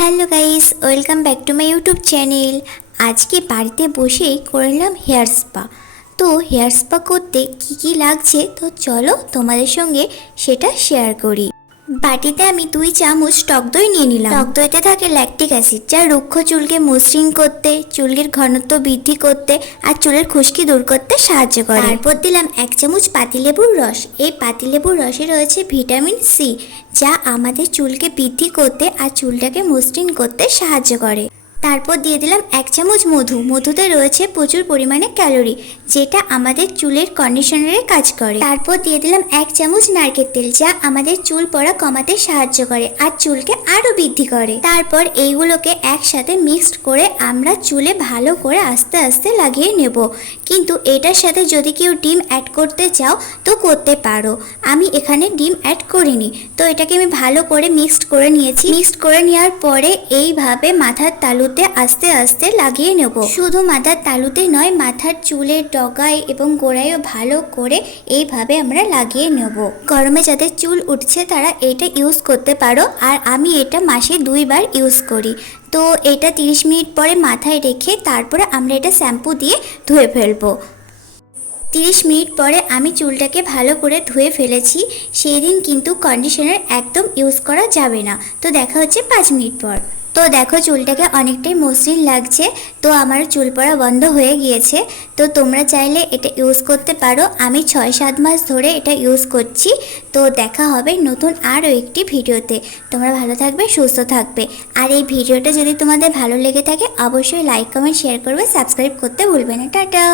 Hello guys, welcome back to my YouTube channel. আজকে বাড়িতে বসেই করলাম হেয়ার স্পা। তো হেয়ার স্পা করতে কি লাগছে তো চলো তোমাদের সঙ্গে সেটা শেয়ার করি। বাটিতে আমি 2 চামচ টক দই নিয়ে নিলাম। টক দইতে থাকে ল্যাকটিক অ্যাসিড, যা রুক্ষ চুলকে মসৃণ করতে, চুলের ঘনত্ব বৃদ্ধি করতে আর চুলের খুশকি দূর করতে সাহায্য করে। তারপর দিলাম 1 চামচ পাতিলেবুর রস। এই পাতিলেবুর রসে রয়েছে ভিটামিন সি, যা আমাদের চুলকে বৃদ্ধি করতে আর চুলটাকে মসৃণ করতে সাহায্য করে। তারপর দিয়ে দিলাম 1 চামচ মধু। মধুতে রয়েছে প্রচুর পরিমাণে ক্যালোরি, যেটা আমাদের চুলের কন্ডিশনারে কাজ করে। তারপর দিয়ে দিলাম 1 চামচ নারকেল তেল, যা আমাদের চুল পড়া কমাতে সাহায্য করে আর চুলকে আরো বৃদ্ধি করে। তারপর এইগুলোকে একসাথে মিক্সড করে আমরা চুলে ভালো করে আস্তে আস্তে লাগিয়ে নেব। কিন্তু এটার সাথে যদি কেউ ডিম অ্যাড করতে চাও তো করতে পারো। আমি এখানে ডিম অ্যাড করিনি। তো এটাকে আমি ভালো করে মিক্সড করে নিয়েছি। মিক্সড করে নেওয়ার পরে এইভাবে মাথার তালুতে আস্তে আস্তে লাগিয়ে নেব। শুধু মাথার তালুতে নয়, মাথার চুলের ডগায় এবং গোড়ায়ও ভালো করে এইভাবে আমরা লাগিয়ে নেব। গরমে যাদের চুল উঠছে তারা এটা ইউজ করতে পারো, আর আমি এটা মাসে 2 বার ইউজ করি। তো এটা 30 মিনিট পরে মাথায় রেখে তারপরে আমরা এটা শ্যাম্পু দিয়ে ধুয়ে ফেলবো। 30 মিনিট পরে আমি চুলটাকে ভালো করে ধুয়ে ফেলেছি। সেই দিন কিন্তু কন্ডিশনার একদম ইউজ করা যাবে না। তো দেখা হচ্ছে 5 মিনিট পর। তো দেখো চুলটাকে অনেকটাই মসৃণ লাগছে। তো আমার চুল পড়া বন্ধ হয়ে গিয়েছে। তো তোমরা চাইলে এটা ইউজ করতে পারো। আমি 6-7 মাস ধরে এটা ইউজ করছি। তো দেখা হবে নতুন আরও একটি ভিডিওতে। তোমরা ভালো থাকবে, সুস্থ থাকবে। আর এই ভিডিওটা যদি তোমাদের ভালো লেগে থাকে অবশ্যই লাইক, কমেন্ট, শেয়ার করবে, সাবস্ক্রাইব করতে ভুলবে না। টাটা।